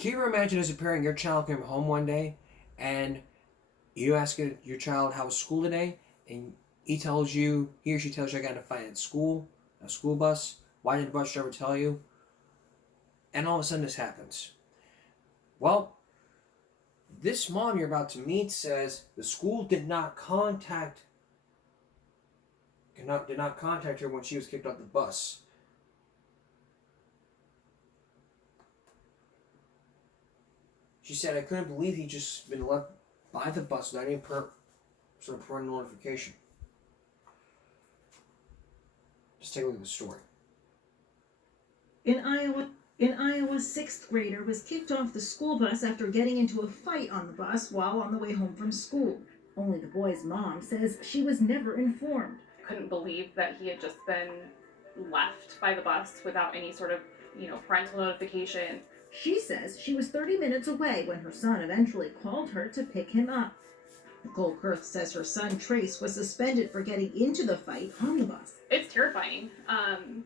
Can you ever imagine as a parent, your child came home one day and you ask your child how was school today, and he or she tells you, I got in a fight at school, a school bus. Why did the bus driver tell you? And all of a sudden this happens. Well, this mom you're about to meet says the school did not contact her when she was kicked off the bus. She said, I couldn't believe he'd just been left by the bus without any sort of parental notification. Just take a look at the story. In Iowa, sixth grader was kicked off the school bus after getting into a fight on the bus while on the way home from school. Only the boy's mom says she was never informed. Couldn't believe that he had just been left by the bus without any sort of, parental notification. She says she was 30 minutes away when her son eventually called her to pick him up. Nicole Kurth says her son Trace was suspended for getting into the fight on the bus. It's terrifying.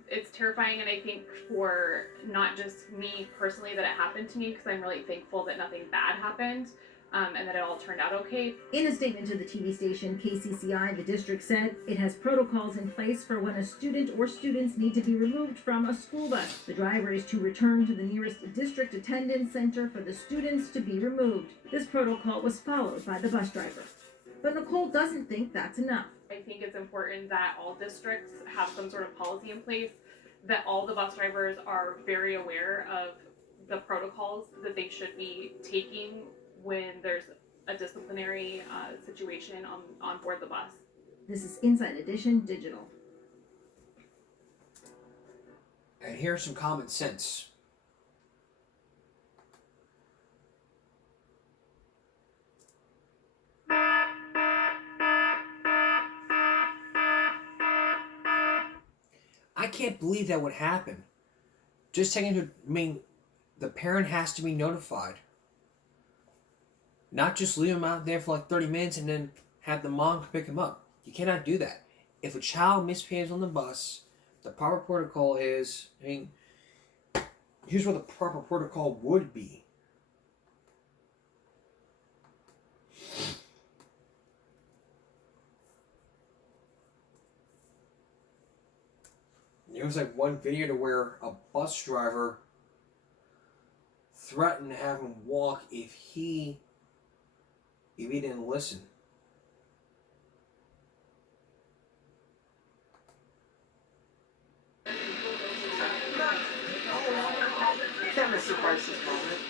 It's terrifying, and I think for not just me personally that it happened to me, because I'm really thankful that nothing bad happened, and that it all turned out okay. In a statement to the TV station KCCI, the district said it has protocols in place for when a student or students need to be removed from a school bus. The driver is to return to the nearest district attendance center for the students to be removed. This protocol was followed by the bus driver. But Nicole doesn't think that's enough. I think it's important that all districts have some sort of policy in place, that all the bus drivers are very aware of the protocols that they should be taking when there's a disciplinary situation on board the bus. This is Inside Edition Digital. And here's some common sense. I can't believe that would happen. The parent has to be notified. Not just leave him out there for like 30 minutes and then have the mom pick him up. You cannot do that. If a child misbehaves on the bus, the proper protocol is, here's what the proper protocol would be. There was like one video to where a bus driver threatened to have him walk if he didn't listen. Can't miss the crisis moment.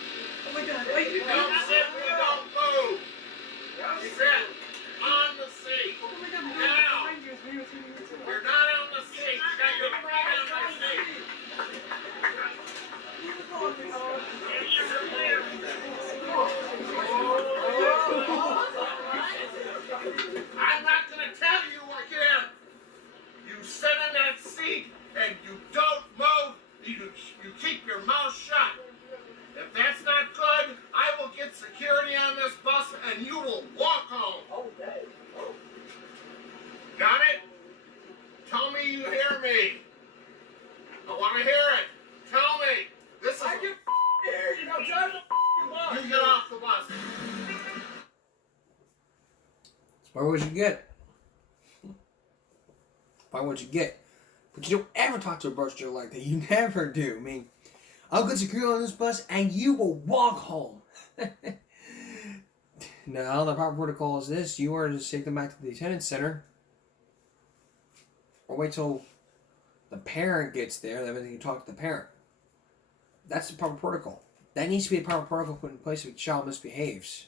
Oh my God! Wait! You don't sit, you don't move. You sit on the seat. Oh my God! Now, you're not on the seat. You got your feet on the seat. I'm not going to tell you again. You sit in that seat and you don't move. You keep your mouth shut. If that's not good, I will get security on this bus and you will walk home. Okay. Got it? Tell me you hear me. I want to hear it. Tell me. This is. I can hear you. Now drive the bus. You get off the bus. Why would you get? Why would you get? But you don't ever talk to a bus driver like that. You never do. I'll get security on this bus and you will walk home. No, the proper protocol is this. You are to just take them back to the attendance center. Or wait till the parent gets there, then you can talk to the parent. That's the proper protocol. That needs to be the proper protocol put in place if a child misbehaves.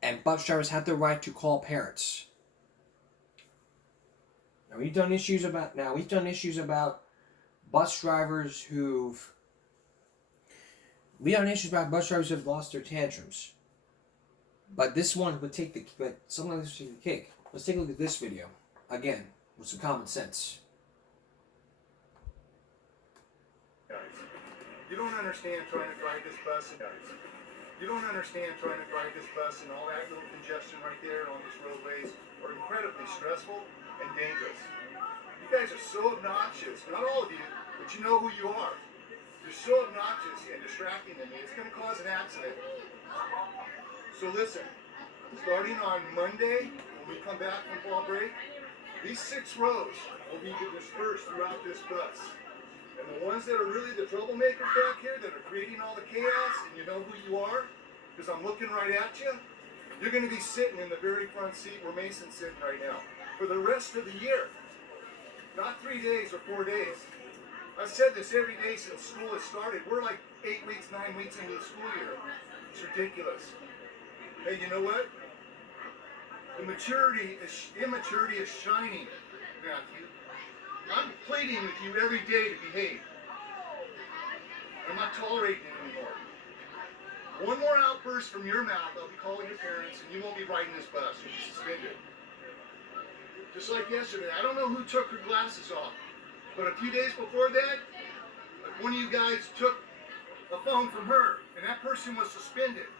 And bus drivers have the right to call parents. Now we've done issues about bus drivers who've lost their tantrums. But this one would take something like this would take the cake. Let's take a look at this video again with some common sense. Guys, you don't understand trying to drive this bus, guys. You don't understand trying to drive this bus and all that little congestion right there on these roadways are incredibly stressful and dangerous. You guys are so obnoxious. Not all of you, but you know who you are. You're so obnoxious and distracting to me, it's going to cause an accident. So listen, starting on Monday, when we come back from fall break, these 6 rows will be dispersed throughout this bus. And the ones that are really the troublemakers back here that are creating all the chaos, and you know who you are, because I'm looking right at you, you're going to be sitting in the very front seat where Mason's sitting right now for the rest of the year. Not 3 days or 4 days. I've said this every day since school has started. We're like 8 weeks, 9 weeks into the school year. It's ridiculous. Hey, you know what? The immaturity is shining, Matthew. I'm pleading with you every day to behave. I'm not tolerating it anymore. One more outburst from your mouth, I'll be calling your parents, and you won't be riding this bus. You'll be suspended. Just like yesterday. I don't know who took her glasses off, but a few days before that, one of you guys took a phone from her, and that person was suspended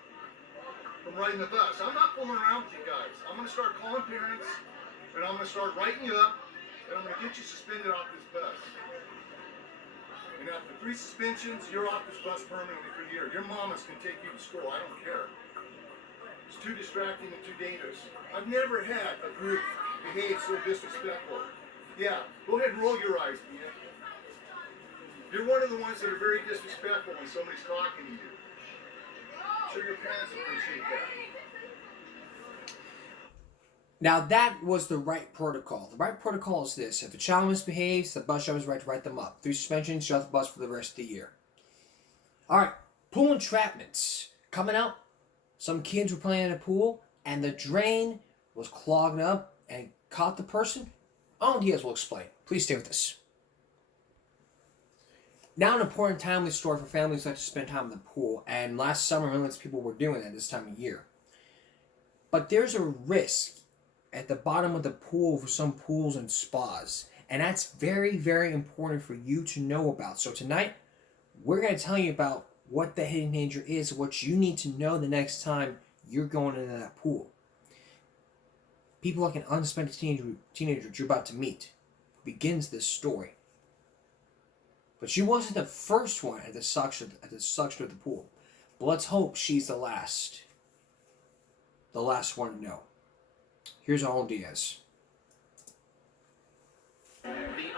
from riding the bus. I'm not fooling around with you guys. I'm going to start calling parents, and I'm going to start writing you up, and I'm going to get you suspended off this bus. And after 3 suspensions, you're off this bus permanently for the year. Your mamas can take you to school. I don't care. It's too distracting and too dangerous. I've never had a group behave so disrespectful. Yeah, go ahead and roll your eyes, Mia. You're one of the ones that are very disrespectful when somebody's talking to you. I'm sure your parents appreciate that. Now that was the right protocol. The right protocol is this: if a child misbehaves, the bus driver has the right to write them up. 3 suspensions, shut the bus for the rest of the year. Alright, pool entrapments. Coming up, some kids were playing in a pool, and the drain was clogged up and caught the person. All Diaz will explain. Please stay with us. Now an important timely story for families who like to spend time in the pool, and last summer millions of people were doing that this time of year. But there's a risk at the bottom of the pool for some pools and spas, and that's very, very important for you to know about. So tonight, we're going to tell you about what the hidden danger is, what you need to know the next time you're going into that pool. People like an unsuspecting teenager you're about to meet begins this story. But she wasn't the first one at the suction of the pool. But let's hope she's the last one to know. Here's Alan Diaz. The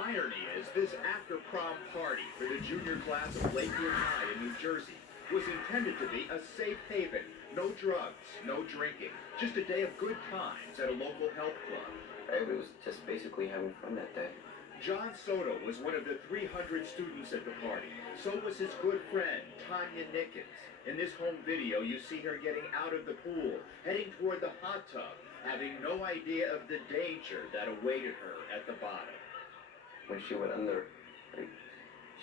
irony is this after-prom party for the junior class of Lakewood High in New Jersey was intended to be a safe haven. No drugs, no drinking, just a day of good times at a local health club. It was just basically having fun that day. John Soto was one of the 300 students at the party. So was his good friend, Tanya Nickens. In this home video, you see her getting out of the pool, heading toward the hot tub, having no idea of the danger that awaited her at the bottom. When she went under,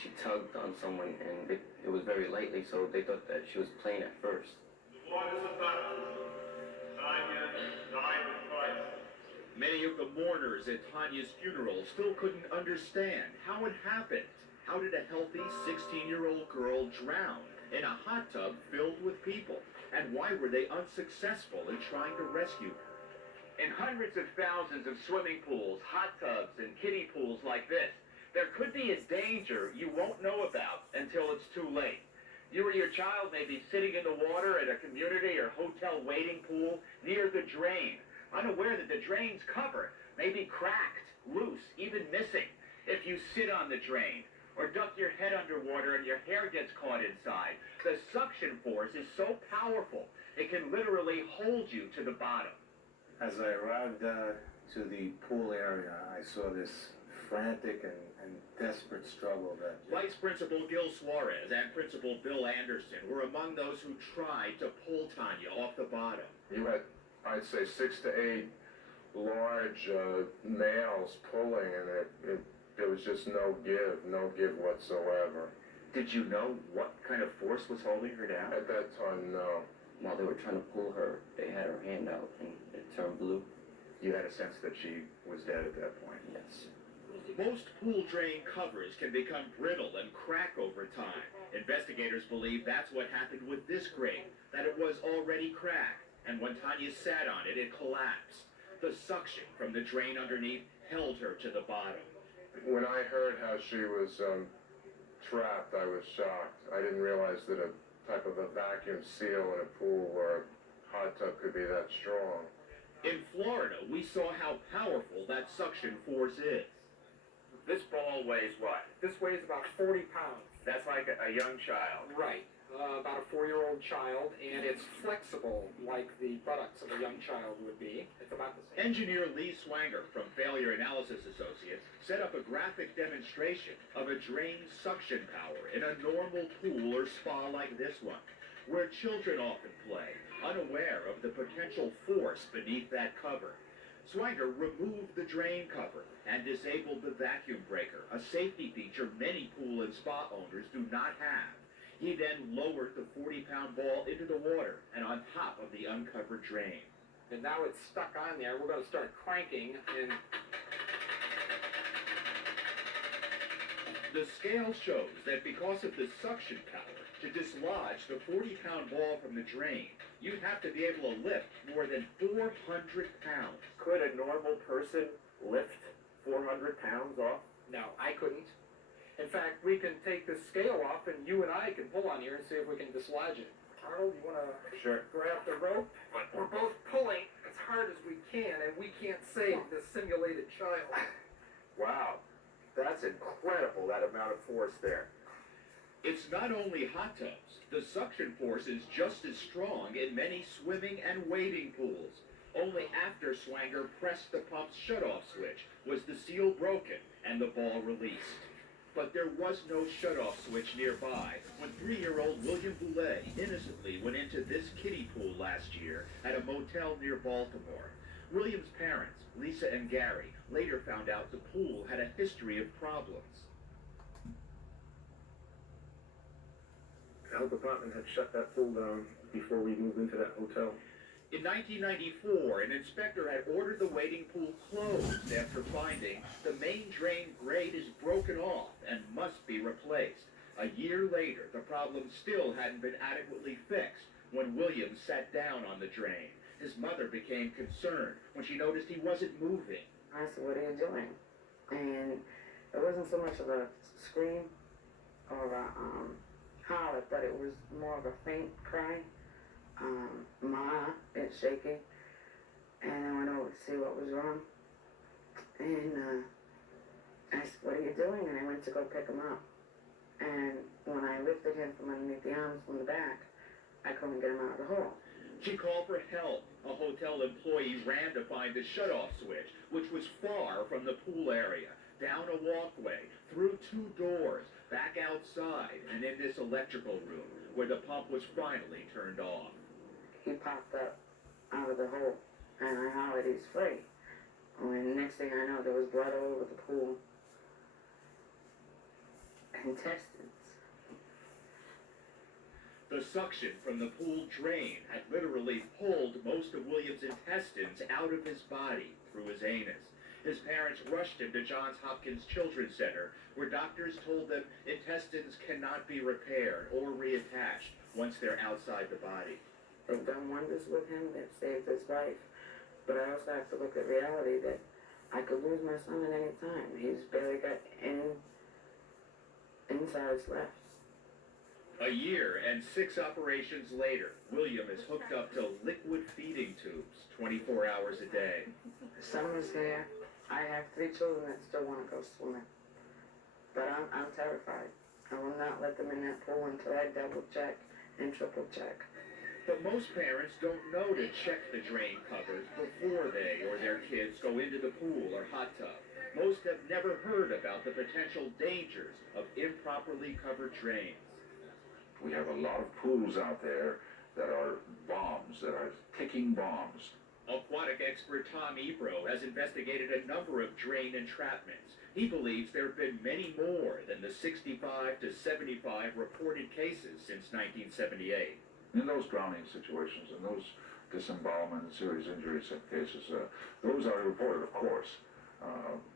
she tugged on someone, and it was very lightly, so they thought that she was playing at first. Many of the mourners at Tanya's funeral still couldn't understand how it happened. How did a healthy 16-year-old girl drown in a hot tub filled with people? And why were they unsuccessful in trying to rescue her? In hundreds of thousands of swimming pools, hot tubs, and kiddie pools like this, there could be a danger you won't know about until it's too late. You or your child may be sitting in the water at a community or hotel waiting pool near the drain, unaware that the drain's cover may be cracked, loose, even missing. If you sit on the drain or duck your head underwater and your hair gets caught inside, the suction force is so powerful it can literally hold you to the bottom. As I arrived to the pool area, I saw this frantic and desperate struggle that... Vice Principal Gil Suarez and Principal Bill Anderson were among those who tried to pull Tanya off the bottom. You had, I'd say, 6 to 8 large males pulling, and there was just no give whatsoever. Did you know what kind of force was holding her down? At that time, no. While they were trying to pull her, they had her hand out, and it turned blue. You had a sense that she was dead at that point? Yes. Most pool drain covers can become brittle and crack over time. Investigators believe that's what happened with this grate, that it was already cracked, and when Tanya sat on it, it collapsed. The suction from the drain underneath held her to the bottom. When I heard how she was trapped, I was shocked. I didn't realize that a type of a vacuum seal in a pool or a hot tub could be that strong. In Florida, we saw how powerful that suction force is. This ball weighs what? This weighs about 40 pounds. That's like a young child. Right. About a 4-year-old child, and it's flexible like the buttocks of a young child would be. It's about the same. Engineer Lee Swanger from Failure Analysis Associates set up a graphic demonstration of a drain's suction power in a normal pool or spa like this one, where children often play, unaware of the potential force beneath that cover. Swanger removed the drain cover and disabled the vacuum breaker, a safety feature many pool and spa owners do not have. He then lowered the 40-pound ball into the water and on top of the uncovered drain. And now it's stuck on there. We're going to start cranking, and The scale shows that because of the suction power, to dislodge the 40-pound ball from the drain, you'd have to be able to lift more than 400 pounds. Could a normal person lift 400 pounds off? no, I couldn't. In fact, we can take this scale off, and you and I can pull on here and see if we can dislodge it. Arnold, you want to Sure. grab the rope? But we're both pulling as hard as we can, and we can't save this simulated child. Wow. That's incredible, that amount of force there. It's not only hot tubs. The suction force is just as strong in many swimming and wading pools. Only after Swanger pressed the pump's shutoff switch was the seal broken and the ball released. But there was no shutoff switch nearby when 3-year-old William Boulay innocently went into this kiddie pool last year at a motel near Baltimore. William's parents, Lisa and Gary, later found out the pool had a history of problems. The health department had shut that pool down before we moved into that hotel. In 1994, an inspector had ordered the wading pool closed after finding the main drain grate is broken off and must be replaced. A year later, the problem still hadn't been adequately fixed when William sat down on the drain. His mother became concerned when she noticed he wasn't moving. I said, "What are you doing?" And it wasn't so much of a scream or a holler, but it was more of a faint cry. Ma, it's shaky. And I went over to see what was wrong. And I said, "What are you doing?" And I went to go pick him up. And when I lifted him from underneath the arms from the back, I couldn't get him out of the hole. She called for help. A hotel employee ran to find the shutoff switch, which was far from the pool area, down a walkway, through 2 doors, back outside, and in this electrical room, where the pump was finally turned off. He popped up out of the hole, and I hollered, "He's free." When next thing I know, there was blood all over the pool. Intestines. The suction from the pool drain had literally pulled most of William's intestines out of his body through his anus. His parents rushed him to Johns Hopkins Children's Center, where doctors told them intestines cannot be repaired or reattached once they're outside the body. They've done wonders with him. They've saved his life. But I also have to look at reality that I could lose my son at any time. He's barely got any insides left. A year and 6 operations later, William is hooked up to liquid feeding tubes 24 hours a day. Summer's here. I have 3 children that still want to go swimming. But I'm terrified. I will not let them in that pool until I double check and triple check. But most parents don't know to check the drain covers before they or their kids go into the pool or hot tub. Most have never heard about the potential dangers of improperly covered drains. We have a lot of pools out there that are bombs, that are ticking bombs. Aquatic expert Tom Ebro has investigated a number of drain entrapments. He believes there have been many more than the 65 to 75 reported cases since 1978. In those drowning situations, in those disembowelment and serious injuries cases, those are reported, of course.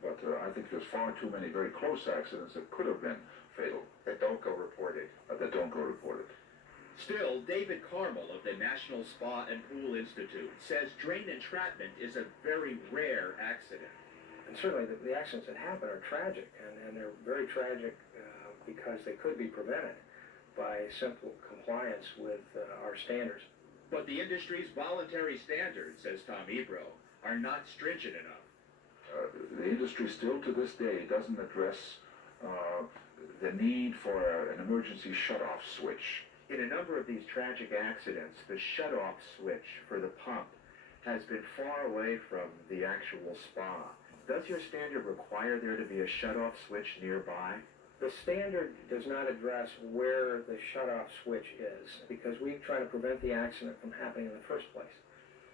But I think there's far too many very close accidents that could have been fatal. That don't go reported. That don't go reported. Still, David Carmel of the National Spa and Pool Institute says drain entrapment is a very rare accident. And certainly the accidents that happen are tragic, and they're very tragic because they could be prevented by simple compliance with our standards. But the industry's voluntary standards, says Tom Ebro, are not stringent enough. The industry still to this day doesn't address the need for an emergency shut-off switch. In a number of these tragic accidents, the shut-off switch for the pump has been far away from the actual spa. Does your standard require there to be a shut-off switch nearby? The standard does not address where the shut-off switch is because we try to prevent the accident from happening in the first place.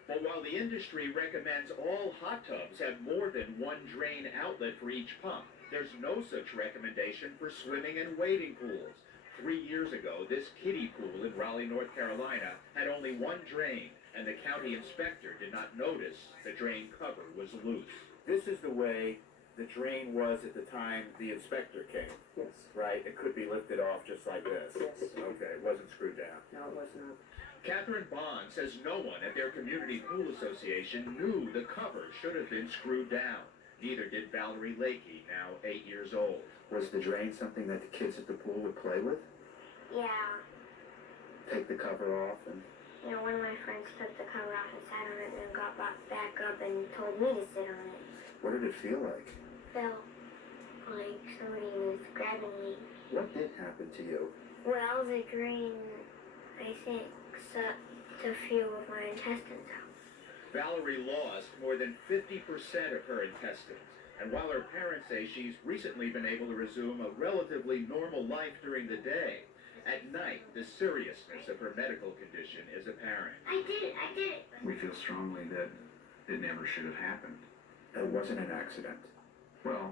But while the industry recommends all hot tubs have more than one drain outlet for each pump, there's no such recommendation for swimming and wading pools. 3 years ago, this kiddie pool in Raleigh, North Carolina had only one drain, and the county inspector did not notice the drain cover was loose. This is the way the drain was at the time the inspector came, Yes. right? It could be lifted off just like this. Yes. Okay, it wasn't screwed down. No, it was not. Catherine Bond says no one at their community pool association knew the cover should have been screwed down. Neither did Valerie Lakey, now 8 years old. Was the drain something that the kids at the pool would play with? Yeah. Take the cover off and... You know, one of my friends took the cover off and sat on it and then got back up and told me to sit on it. What did it feel like? Felt like somebody was grabbing me. What did happen to you? Well, the drain, I think, sucked a few of my intestines out. Valerie lost more than 50% of her intestines, and while her parents say she's recently been able to resume a relatively normal life during the day, at night the seriousness of her medical condition is apparent. I did it. We feel strongly that it never should have happened. It wasn't an accident. Well,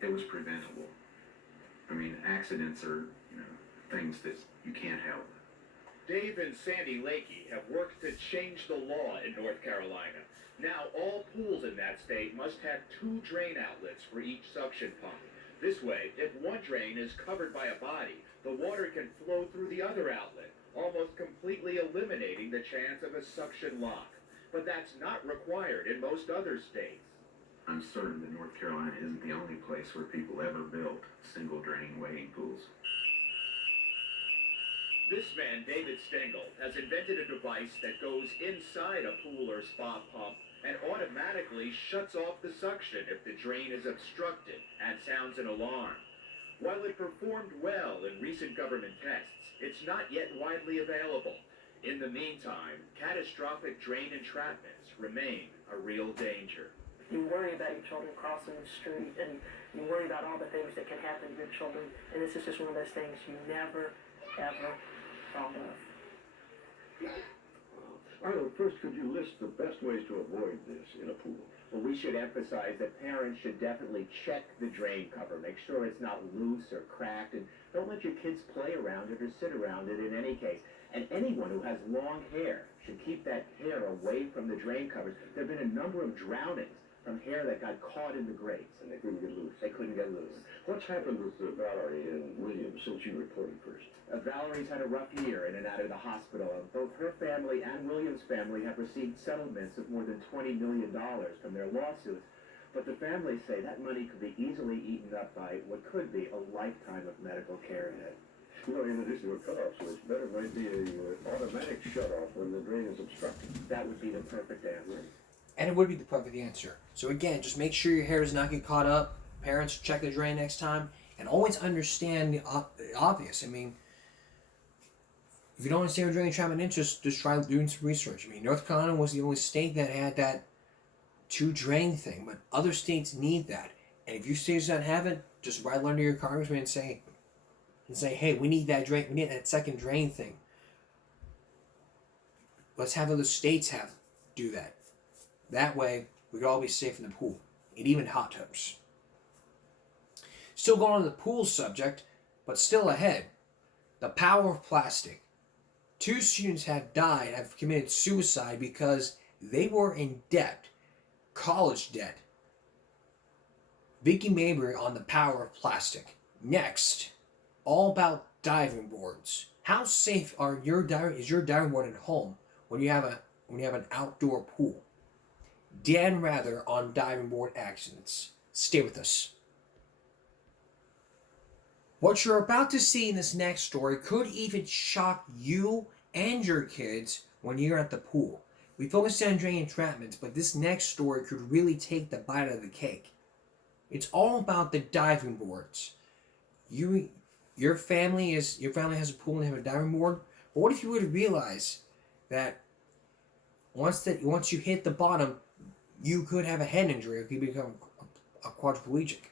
it was preventable. I mean, accidents are, things that you can't help. Dave and Sandy Lakey have worked to change the law in North Carolina. Now all pools in that state must have 2 drain outlets for each suction pump. This way, if one drain is covered by a body, the water can flow through the other outlet, almost completely eliminating the chance of a suction lock. But that's not required in most other states. I'm certain that North Carolina isn't the only place where people ever built single drain wading pools. This man, David Stengel, has invented a device that goes inside a pool or spa pump and automatically shuts off the suction if the drain is obstructed and sounds an alarm. While it performed well in recent government tests, it's not yet widely available. In the meantime, catastrophic drain entrapments remain a real danger. You worry about your children crossing the street, and you worry about all the things that can happen to your children, and this is just one of those things you never, ever thought of. Arnold, first could you list the best ways to avoid this in a pool? Well, we should emphasize that parents should definitely check the drain cover. Make sure it's not loose or cracked, and don't let your kids play around it or sit around it in any case. And anyone who has long hair should keep that hair away from the drain covers. There have been a number of drownings from hair that got caught in the grates. And they couldn't get loose. They couldn't get loose. What's happened with Valerie and Williams since you reported first? Valerie's had a rough year in and out of the hospital. Both her family and Williams' family have received settlements of more than $20 million from their lawsuits. But the families say that money could be easily eaten up by what could be a lifetime of medical care in it. Well, in addition to a cutoff switch, better might be an automatic shut-off when the drain is obstructed. That would be the perfect answer. And it would be the perfect answer. So again, just make sure your hair does not get caught up. Parents, check the drain next time. And always understand the obvious. I mean, if you don't understand what drain entrapment is, just try doing some research. I mean, North Carolina was the only state that had that 2 drain thing. But other states need that. And if your state doesn't have it, just write a letter to your congressman and say, hey, we need that drain. We need that second drain thing. Let's have other states do that. That way, we could all be safe in the pool, and even hot tubs. Still going on the pool subject, but still ahead. The power of plastic. 2 students have committed suicide because they were in debt, college debt. Vicky Mabry on the power of plastic. Next, all about diving boards. How safe is your diving board at home when you have an outdoor pool? Dan Rather on diving board accidents. Stay with us. What you're about to see in this next story could even shock you and your kids when you're at the pool. We focused on drain entrapments, but this next story could really take the bite out of the cake. It's all about the diving boards. Your family has a pool and they have a diving board. But what if you were to realize that once you hit the bottom, you could have a head injury or you could become a quadriplegic.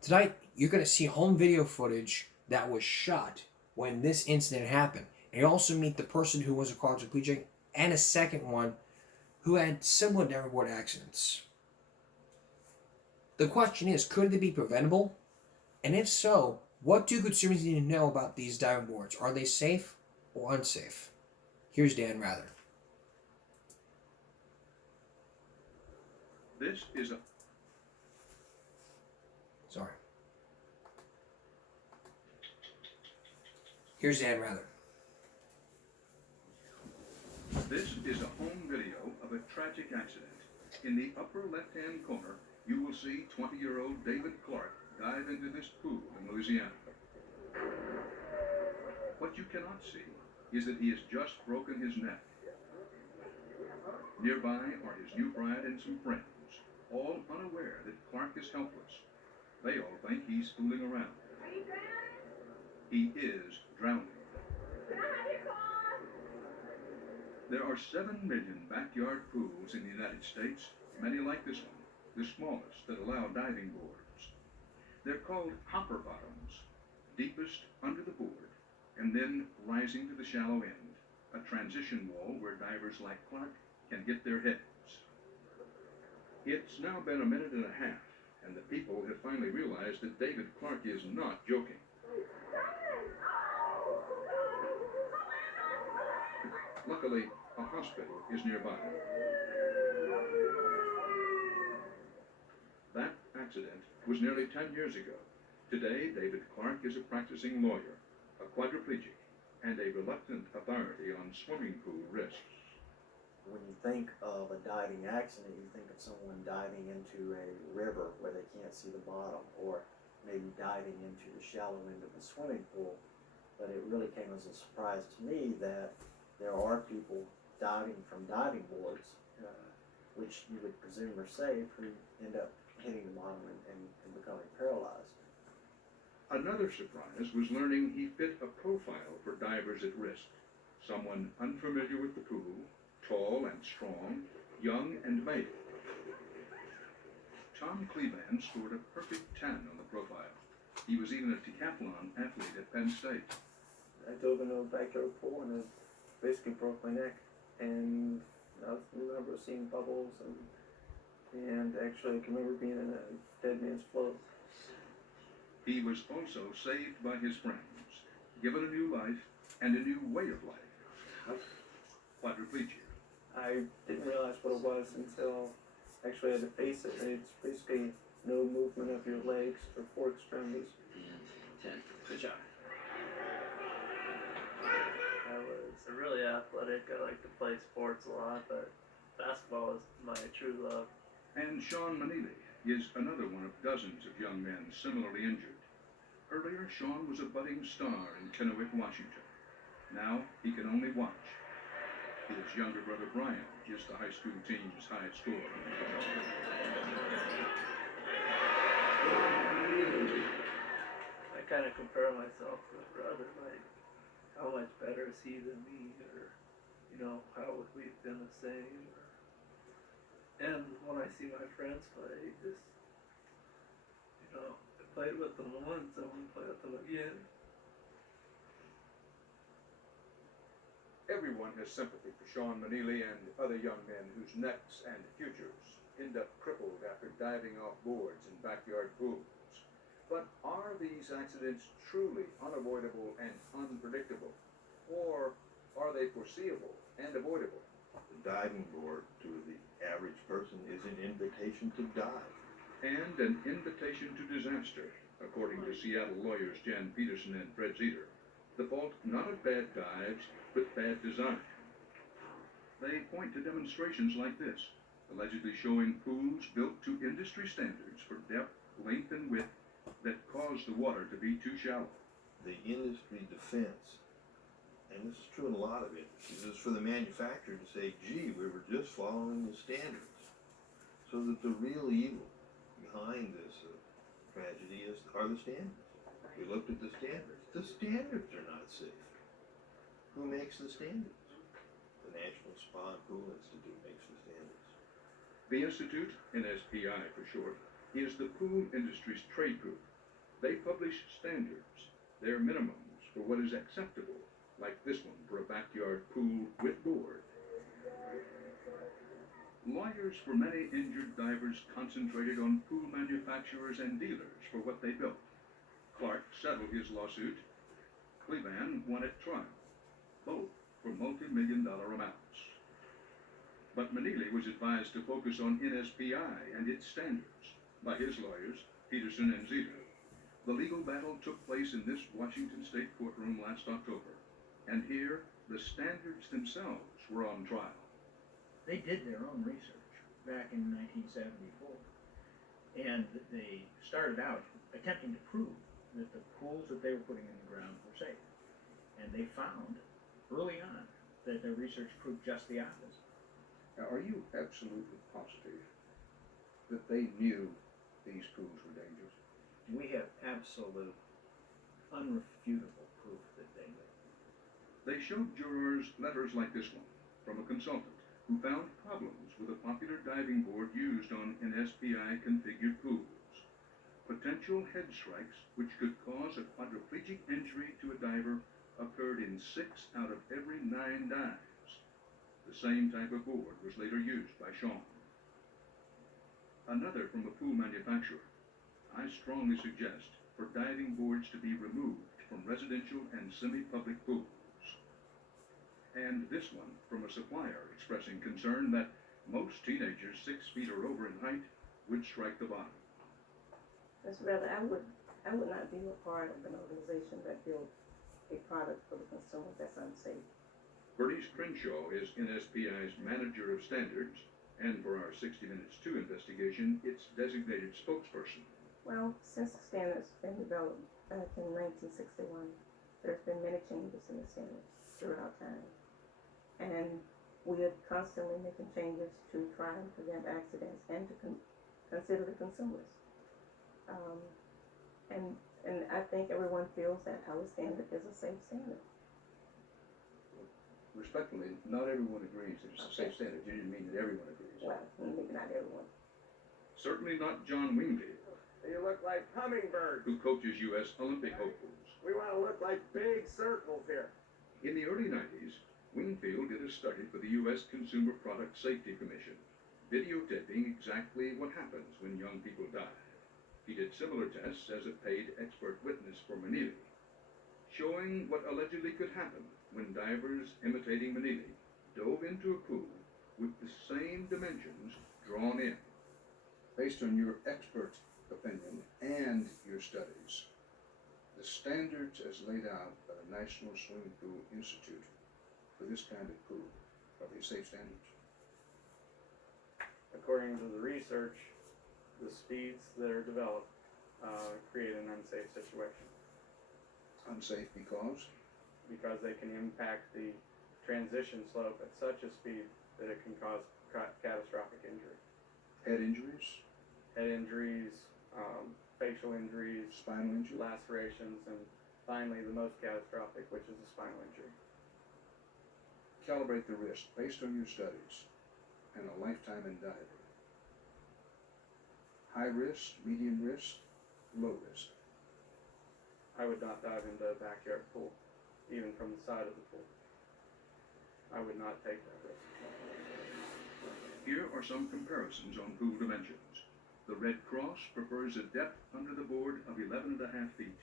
Tonight, you're going to see home video footage that was shot when this incident happened. And you also meet the person who was a quadriplegic and a second one who had similar diving board accidents. The question is, could they be preventable? And if so, what do consumers need to know about these diving boards? Are they safe or unsafe? Here's Dan Rather. This is a... Sorry. Here's Dan Rather. This is a home video of a tragic accident. In the upper left-hand corner, you will see 20-year-old David Clark dive into this pool in Louisiana. What you cannot see is that he has just broken his neck. Nearby are his new bride and some friends, all unaware that Clark is helpless. They all think he's fooling around. He is drowning. There are 7 million backyard pools in the United States, many like this one, the smallest that allow diving boards. They're called hopper bottoms, deepest under the board, and then rising to the shallow end, a transition wall where divers like Clark can get their heads. It's now been a minute and a half, and the people have finally realized that David Clark is not joking. Luckily, a hospital is nearby. That accident was nearly 10 years ago. Today, David Clark is a practicing lawyer, a quadriplegic, and a reluctant authority on swimming pool risks. When you think of a diving accident, you think of someone diving into a river where they can't see the bottom, or maybe diving into the shallow end of a swimming pool. But it really came as a surprise to me that there are people diving from diving boards, which you would presume are safe, who end up hitting the bottom and becoming paralyzed. Another surprise was learning he fit a profile for divers at risk. Someone unfamiliar with the pool, tall and strong, young and male. Tom Cleveland scored a perfect 10 on the profile. He was even a decathlon athlete at Penn State. I dove into a backyard pool and it basically broke my neck. And I remember seeing bubbles and actually I can remember being in a dead man's float. He was also saved by his friends, given a new life and a new way of life. Quadriplegia. I didn't realize what it was until actually I had to face it. It's basically no movement of your legs or 4 extremities. 10. Good job. I was really athletic. I like to play sports a lot, but basketball is my true love. And Sean Manili is another one of dozens of young men similarly injured. Earlier, Sean was a budding star in Kennewick, Washington. Now, he can only watch. His younger brother Brian is the high school team's high scorer. I kind of compare myself to his brother, like, how much better is he than me, or, you know, how would we have been the same, and when I see my friends play, just, you know, I played with them once, I want to play with them again. Everyone has sympathy for Sean Manili and other young men whose necks and futures end up crippled after diving off boards in backyard pools. But are these accidents truly unavoidable and unpredictable? Or are they foreseeable and avoidable? The diving board to the average person is an invitation to dive. And an invitation to disaster, according to Seattle lawyers Jan Peterson and Fred Zeter. The fault not of bad dives, but bad design. They point to demonstrations like this, allegedly showing pools built to industry standards for depth, length, and width, that cause the water to be too shallow. The industry defense, and this is true in a lot of industries, is for the manufacturer to say, gee, we were just following the standards. So that the real evil behind this tragedy are the standards. We looked at the standards. The standards are not safe. Who makes the standards? The National Spa and Pool Institute makes the standards. The Institute, NSPI for short, is the pool industry's trade group. They publish standards, their minimums for what is acceptable, like this one for a backyard pool with board. Lawyers for many injured divers concentrated on pool manufacturers and dealers for what they built. Clark settled his lawsuit. Clevan won at trial, both for multi-million-dollar amounts. But Manili was advised to focus on NSPI and its standards by his lawyers, Peterson and Zito. The legal battle took place in this Washington state courtroom last October, and here the standards themselves were on trial. They did their own research back in 1974, and they started out attempting to prove that the pools that they were putting in the ground were safe. And they found early on that their research proved just the opposite. Now, are you absolutely positive that they knew these pools were dangerous? We have absolute, unrefutable proof that they knew. They showed jurors letters like this one from a consultant who found problems with a popular diving board used on NSPI configured pools. Potential head strikes, which could cause a quadriplegic injury to a diver, occurred in 6 out of every 9 dives. The same type of board was later used by Sean. Another from a pool manufacturer. I strongly suggest for diving boards to be removed from residential and semi-public pools. And this one from a supplier expressing concern that most teenagers 6 feet or over in height would strike the bottom. Mr. Rather, I would not be a part of an organization that built a product for the consumer that's unsafe. Bernice Crenshaw is NSPI's manager of standards, and for our 60 Minutes 2 investigation, its designated spokesperson. Well, since the standards been developed back in 1961, there's been many changes in the standards throughout time. And we are constantly making changes to try and prevent accidents and to consider the consumers. And I think everyone feels that our standard is a safe standard. Respectfully, not everyone agrees that it's a safe standard. You didn't mean that everyone agrees. Well, maybe not everyone. Certainly not John Wingfield, You look like hummingbirds. who coaches U.S. Olympic hopefuls. We want to look like big circles here. In the early 90s, Wingfield did a study for the U.S. Consumer Product Safety Commission, videotaping exactly what happens when young people die. He did similar tests as a paid expert witness for Manili, showing what allegedly could happen when divers imitating Manili dove into a pool with the same dimensions drawn in. Based on your expert opinion and your studies, the standards as laid out by the National Swimming Pool Institute for this kind of pool, are they safe standards? According to the research, the speeds that are developed create an unsafe situation. Unsafe because? Because they can impact the transition slope at such a speed that it can cause catastrophic injury. Head injuries? Head injuries, facial injuries, spinal injury, lacerations, and finally the most catastrophic, which is a spinal injury. Calibrate the risk based on your studies and a lifetime in diving. High risk, medium risk, low risk. I would not dive into a backyard pool, even from the side of the pool. I would not take that risk. Here are some comparisons on pool dimensions. The Red Cross prefers a depth under the board of 11.5 feet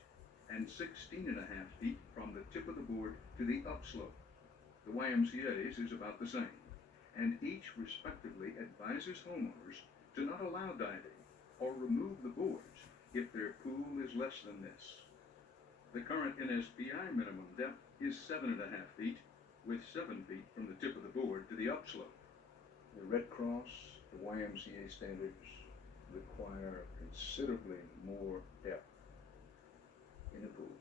and 16.5 feet from the tip of the board to the upslope. The YMCA's is about the same, and each respectively advises homeowners to not allow diving or remove the boards if their pool is less than this. The current NSPI minimum depth is 7.5 feet, with 7 feet from the tip of the board to the upslope. The Red Cross, the YMCA standards require considerably more depth. in a pool.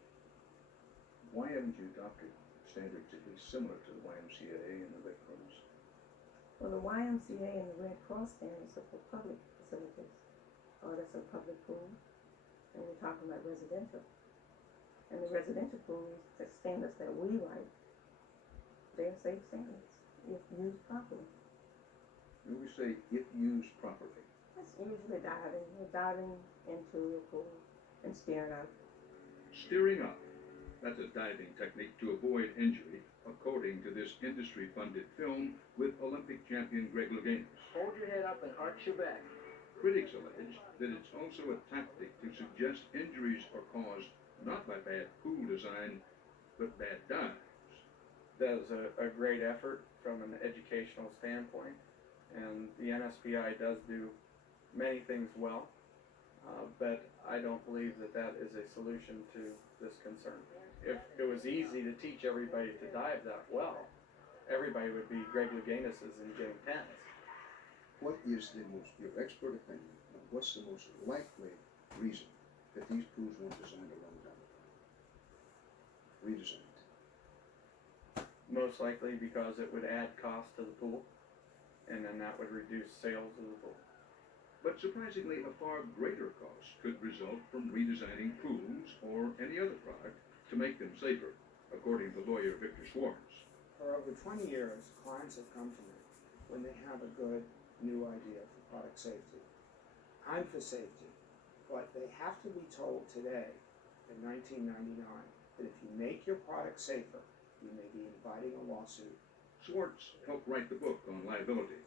Why haven't you adopted standards at least similar to the YMCA and the Red Cross? Well, the YMCA and the Red Cross standards are for public facilities, or that's a public pool, and we're talking about residential. And the residential pools, the standards that we like, they're safe standards, if used properly. When we say if used properly, That's usually diving. You're diving into a pool and staring out. steering up, that's a diving technique to avoid injury, according to this industry-funded film with Olympic champion Greg Louganis. Hold your head up and arch your back. Critics allege that it's also a tactic to suggest injuries are caused not by bad pool design, but bad dives. That is a great effort from an educational standpoint, and the NSPI does do many things well, but I don't believe that that is a solution to this concern. If it was easy to teach everybody to dive that well, everybody would be Greg Louganises and Jim Penns. What is your expert opinion, what's the most likely reason that these pools weren't designed a long time ago? Redesigned. Most likely because it would add cost to the pool, and then that would reduce sales of the pool. But surprisingly, a far greater cost could result from redesigning pools or any other product to make them safer, according to lawyer Victor Schwartz. For over 20 years, clients have come to me when they have a good new idea for product safety. I'm for safety, but they have to be told today, in 1999, that if you make your product safer, you may be inviting a lawsuit. Schwartz helped write the book on liability,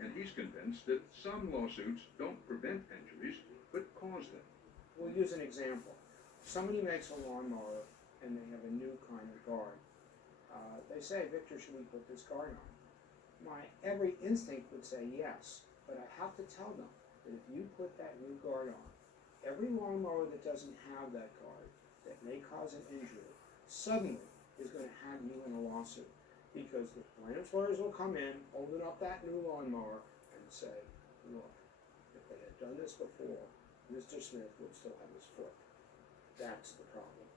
and he's convinced that some lawsuits don't prevent injuries, but cause them. We'll use an example. Somebody makes a lawnmower and they have a new kind of guard. They say, Victor, should we put this guard on? My every instinct would say yes, but I have to tell them that if you put that new guard on, every lawnmower that doesn't have that guard, that may cause an injury, suddenly is going to have you in a lawsuit. Because the plaintiff's lawyers will come in, holding up that new lawnmower, and say, look, if they had done this before, Mr. Smith would still have his foot. That's the problem.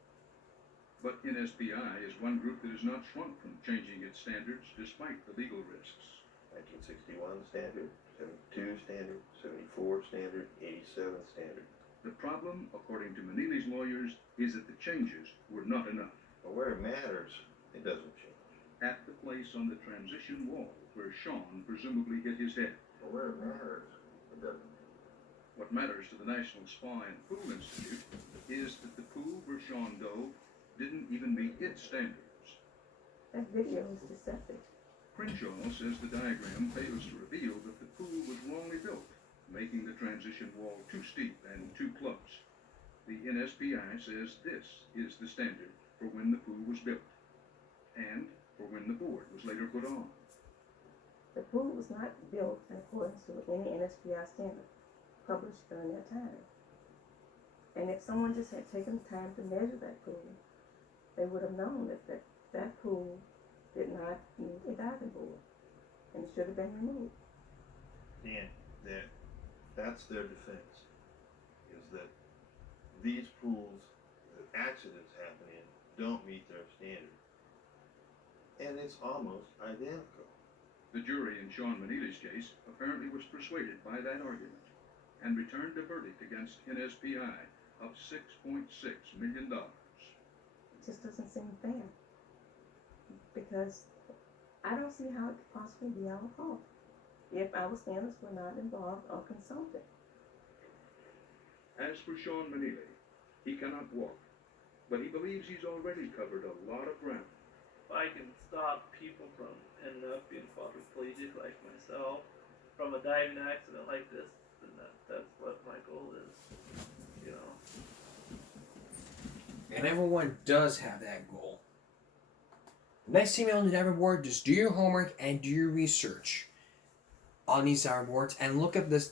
But NSPI is one group that has not shrunk from changing its standards despite the legal risks. 1961 standard, 72 standard, 74 standard, 87 standard. The problem, according to Manili's lawyers, is that the changes were not enough. But where it matters, it doesn't change. At the place on the transition wall where Sean presumably hit his head. But where it matters, it doesn't change. What matters to the National Spa and Pool Institute is that the pool where Sean dove didn't even meet its standards. That video is deceptive. Crenshaw says the diagram fails to reveal that the pool was wrongly built, making the transition wall too steep and too close. The NSPI says this is the standard for when the pool was built, and for when the board was later put on. The pool was not built in accordance with any NSPI standard published during that time. And if someone just had taken the time to measure that pool, they would have known that that pool did not need a diving board and it should have been removed. And that's their defense, is that these pools that accidents happen in don't meet their standard. And it's almost identical. The jury in Sean Manili's case apparently was persuaded by that argument and returned a verdict against NSPI of $6.6 million. It just doesn't seem fair. Because I don't see how it could possibly be our fault if our standards were not involved or consulted. As for Sean Manili, he cannot walk, but he believes he's already covered a lot of ground. If I can stop people from ending up being quadriplegic like myself from a diving accident like this, then that's what my goal is, you know. And everyone does have that goal. Next email on the diving board, just do your homework and do your research on these diving boards and look at the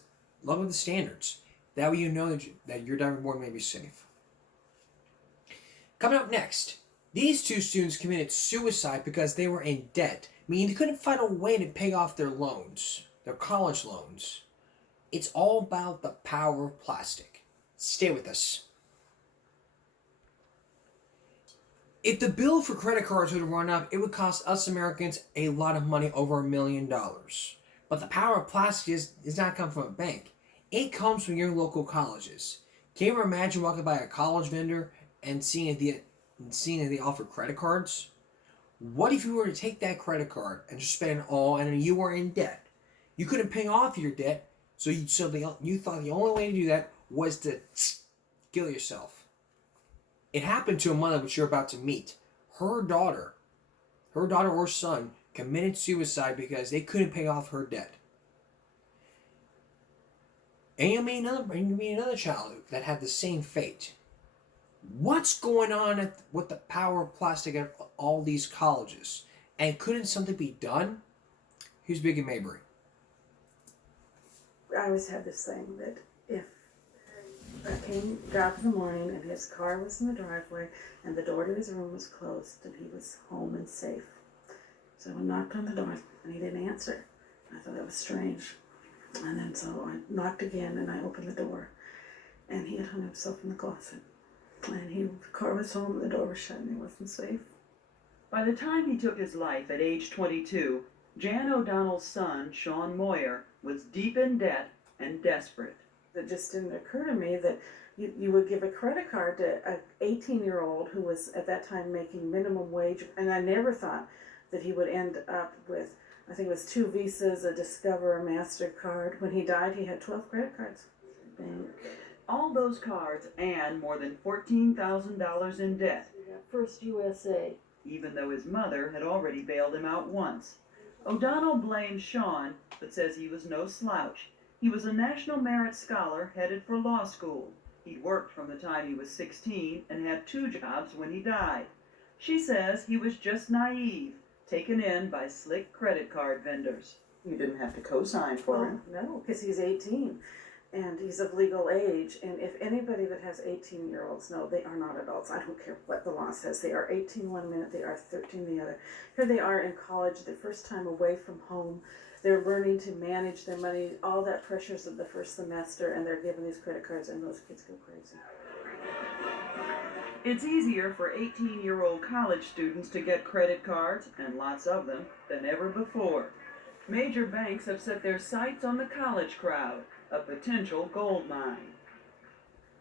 standards. That way you know that your diving board may be safe. Coming up next, these two students committed suicide because they were in debt, meaning they couldn't find a way to pay off their loans, their college loans. It's all about the power of plastic. Stay with us. If the bill for credit cards would run up, it would cost us Americans a lot of money, over $1 million. But the power of plastic does not come from a bank. It comes from your local colleges. Can you ever imagine walking by a college vendor and seeing that they offer credit cards? What if you were to take that credit card and just spend it all, and you were in debt? You couldn't pay off your debt, so you thought the only way to do that was to kill yourself. It happened to a mother which you're about to meet. Her daughter or son committed suicide because they couldn't pay off her debt. And you meet another child that had the same fate. What's going on with the power of plastic at all these colleges? And couldn't something be done? Here's Big and Mabry. I always had this thing that if I got up in the morning and his car was in the driveway and the door to his room was closed and he was home and safe. So I knocked on the door and he didn't answer. I thought that was strange. And then so I knocked again and I opened the door and he had hung himself in the closet. And the car was home, the door was shut, and he wasn't safe. By the time he took his life at age 22, Jan O'Donnell's son, Sean Moyer, was deep in debt and desperate. It just didn't occur to me that you would give a credit card to an 18-year-old who was at that time making minimum wage, and I never thought that he would end up with, I think it was 2 Visas, a Discover, a MasterCard. When he died, he had 12 credit cards. All those cards and more than $14,000 in debt. First USA. Even though his mother had already bailed him out once. O'Donnell blames Sean, but says he was no slouch. He was a National Merit Scholar headed for law school. He'd worked from the time he was 16 and had 2 jobs when he died. She says he was just naive, taken in by slick credit card vendors. You didn't have to co-sign for him. No, because he's 18. And he's of legal age, and if anybody that has 18-year-olds, no, they are not adults. I don't care what the law says. They are 18 one minute, they are 13 the other. Here they are in college, the first time away from home. They're learning to manage their money, all that pressures of the first semester, and they're given these credit cards, and those kids go crazy. It's easier for 18-year-old college students to get credit cards, and lots of them, than ever before. Major banks have set their sights on the college crowd, a potential gold mine.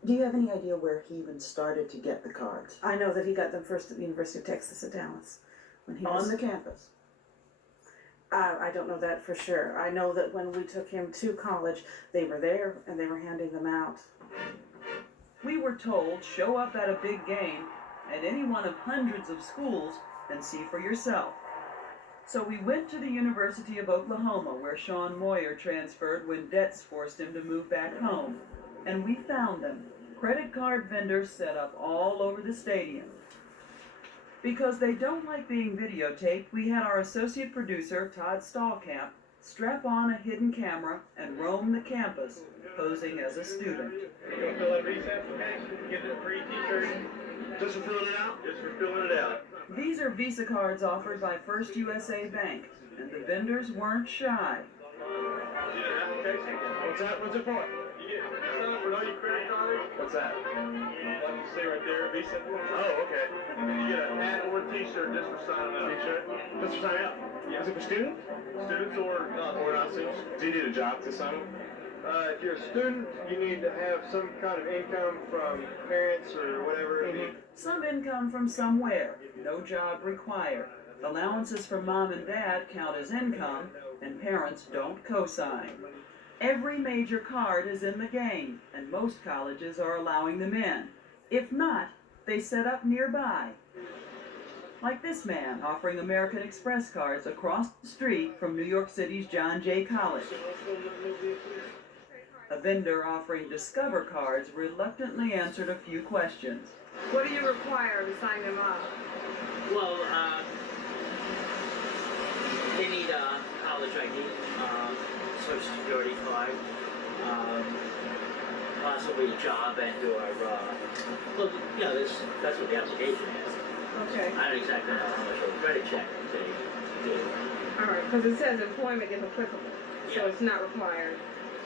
Do you have any idea where he even started to get the cards? I know that he got them first at the University of Texas at Dallas. When he on the campus? I don't know that for sure. I know that when we took him to college, they were there and they were handing them out. We were told, show up at a big game at any one of hundreds of schools and see for yourself. So we went to the University of Oklahoma, where Sean Moyer transferred when debts forced him to move back home. And we found them, credit card vendors set up all over the stadium. Because they don't like being videotaped, we had our associate producer, Todd Stallkamp, strap on a hidden camera and roam the campus, posing as a student. You want to fill out a visa application? Get a free t-shirt? Just for filling it out? Just for filling it out. These are Visa cards offered by First USA Bank, and the vendors weren't shy. What's that? What's it for? You get sign up with all your credit cards. What's that? Like you see right there, Visa. Oh, okay. And then you get a hat or a t-shirt just for signing up. T-shirt? Just for signing up? Yeah. Is it for students? Students or not students. Do you need a job to sign up? If you're a student, you need to have some kind of income from parents or whatever. Some income from somewhere, no job required. Allowances from mom and dad count as income, and parents don't co-sign. Every major card is in the game, and most colleges are allowing them in. If not, they set up nearby. Like this man offering American Express cards across the street from New York City's John Jay College. A vendor offering Discover cards reluctantly answered a few questions. What do you require to sign them up? Well, they need a college ID, Social Security card, possibly a job and/or, well, yeah, that's what the application is. Okay. I don't exactly know how much of a credit check they do. All right, because it says employment if applicable, so it's not required.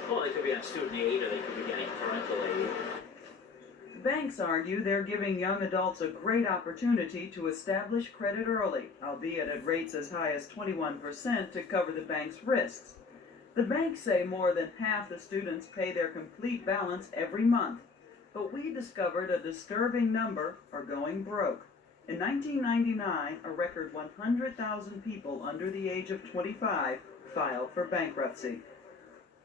Well, they could be on student aid or they could be getting parental aid. Banks argue they're giving young adults a great opportunity to establish credit early, albeit at rates as high as 21% to cover the bank's risks. The banks say more than half the students pay their complete balance every month, but we discovered a disturbing number are going broke. In 1999, a record 100,000 people under the age of 25 filed for bankruptcy.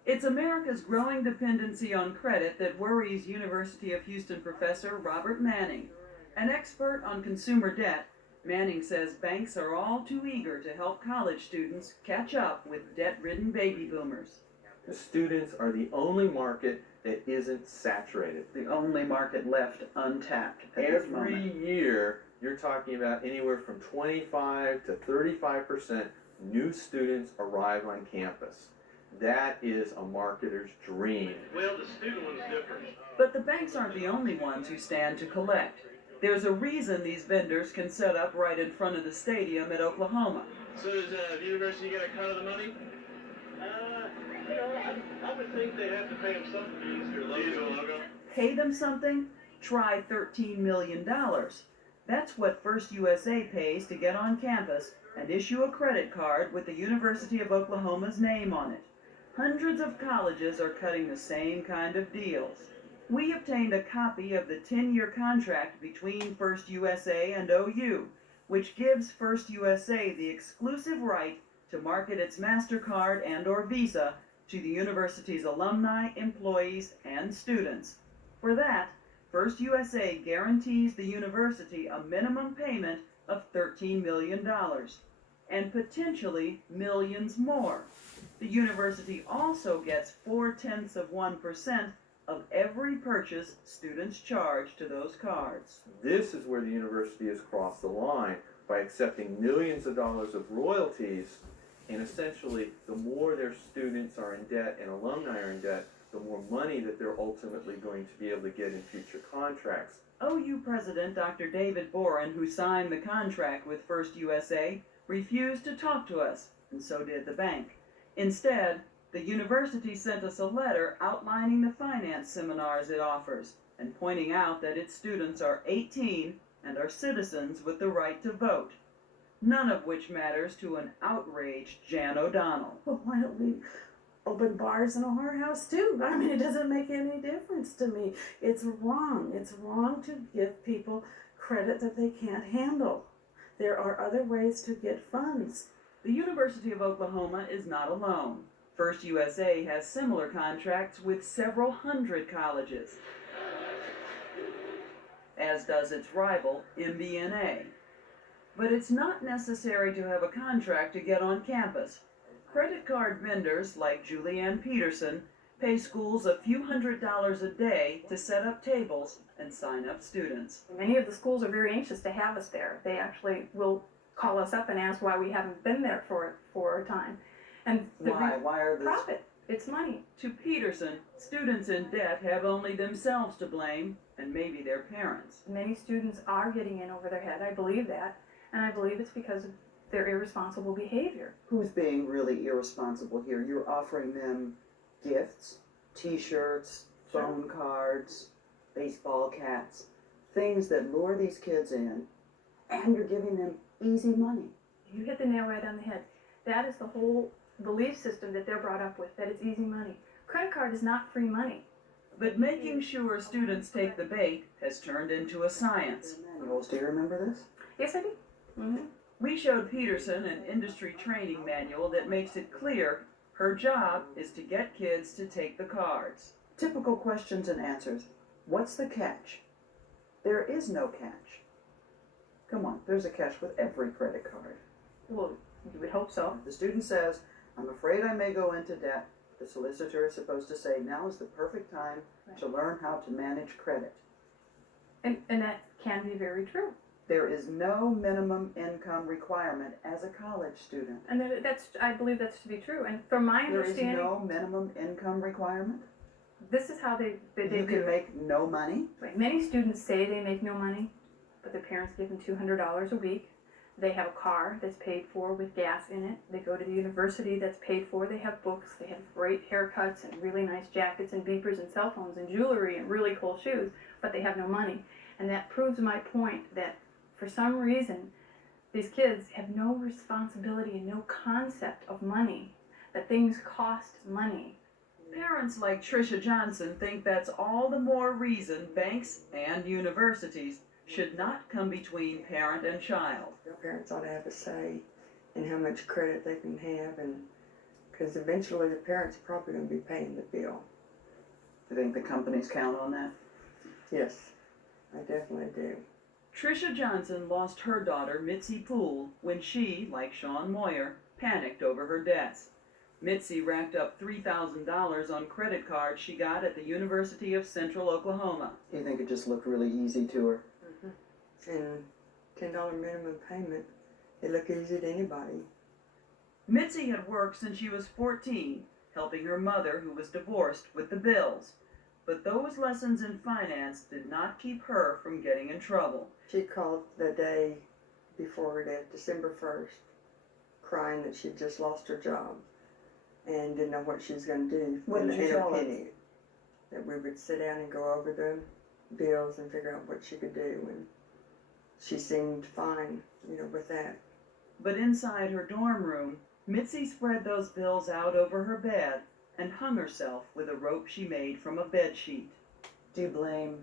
It's America's growing dependency on credit that worries University of Houston professor Robert Manning. An expert on consumer debt, Manning says banks are all too eager to help college students catch up with debt-ridden baby boomers. The students are the only market that isn't saturated. The only market left untapped at this moment. Every year, you're talking about anywhere from 25 to 35% new students arrive on campus. That is a marketer's dream. Well, the student one's different. But the banks aren't the only ones who stand to collect. There's a reason these vendors can set up right in front of the stadium at Oklahoma. So does the university get a cut of the money? I would think they'd have to pay them something to use their logo. Pay them something? Try $13 million. That's what First USA pays to get on campus and issue a credit card with the University of Oklahoma's name on it. Hundreds of colleges are cutting the same kind of deals. We obtained a copy of the 10-year contract between First USA and OU, which gives First USA the exclusive right to market its MasterCard and/or Visa to the university's alumni, employees, and students. For that, First USA guarantees the university a minimum payment of $13 million, and potentially millions more. The university also gets 0.4% of every purchase students charge to those cards. This is where the university has crossed the line by accepting millions of dollars of royalties, and essentially the more their students are in debt and alumni are in debt, the more money that they're ultimately going to be able to get in future contracts. OU President Dr. David Boren, who signed the contract with First USA, refused to talk to us, and so did the bank. Instead, the university sent us a letter outlining the finance seminars it offers and pointing out that its students are 18 and are citizens with the right to vote, none of which matters to an outraged Jan O'Donnell. Well, why don't we open bars in a whorehouse too? I mean, it doesn't make any difference to me. It's wrong. It's wrong to give people credit that they can't handle. There are other ways to get funds. The University of Oklahoma is not alone. First USA has similar contracts with several hundred colleges, as does its rival, MBNA. But it's not necessary to have a contract to get on campus. Credit card vendors like Julianne Peterson pay schools a few $100s a day to set up tables and sign up students. Many of the schools are very anxious to have us there. They actually will call us up and ask why we haven't been there for a time. And Why are this? Profit. It's money. To Peterson, students in debt have only themselves to blame and maybe their parents. Many students are getting in over their head. I believe that. And I believe it's because of their irresponsible behavior. Who's being really irresponsible here? You're offering them gifts, t-shirts, phone cards, baseball caps, things that lure these kids in, and you're giving them easy money. You hit the nail right on the head. That is the whole belief system that they're brought up with, that it's easy money. Credit card is not free money. But making sure students take the bait has turned into a science. Manuals, do you remember this? Yes, I do. Mm-hmm. We showed Peterson an industry training manual that makes it clear her job is to get kids to take the cards. Typical questions and answers. What's the catch? There is no catch. Come on, there's a catch with every credit card. Well, you would hope so. The student says, I'm afraid I may go into debt. The solicitor is supposed to say, now is the perfect time to learn how to manage credit. And that can be very true. There is no minimum income requirement as a college student. And I believe that's to be true. And from my understanding, there is no minimum income requirement. This is how they you can make no money. Right. Many students say they make no money, but their parents give them $200 a week. They have a car that's paid for with gas in it. They go to the university that's paid for. They have books. They have great haircuts and really nice jackets and beepers and cell phones and jewelry and really cool shoes, but they have no money. And that proves my point that for some reason, these kids have no responsibility and no concept of money, that things cost money. Parents like Tricia Johnson think that's all the more reason banks and universities should not come between parent and child. Parents ought to have a say in how much credit they can have, and because eventually the parents are probably going to be paying the bill. Do you think the companies count on that? Yes, I definitely do. Tricia Johnson lost her daughter, Mitzi Poole, when she, like Sean Moyer, panicked over her debts. Mitzi racked up $3,000 on credit cards she got at the University of Central Oklahoma. Do you think it just looked really easy to her? And $10 minimum payment, it look easy to anybody. Mitzi had worked since she was 14, helping her mother, who was divorced, with the bills. But those lessons in finance did not keep her from getting in trouble. She called the day before her death, December 1st, crying that she'd just lost her job and didn't know what she was going to do. What did you tell her? That we would sit down and go over the bills and figure out what she could do. And she seemed fine, with that. But inside her dorm room, Mitzi spread those bills out over her bed and hung herself with a rope she made from a bed sheet. Do you blame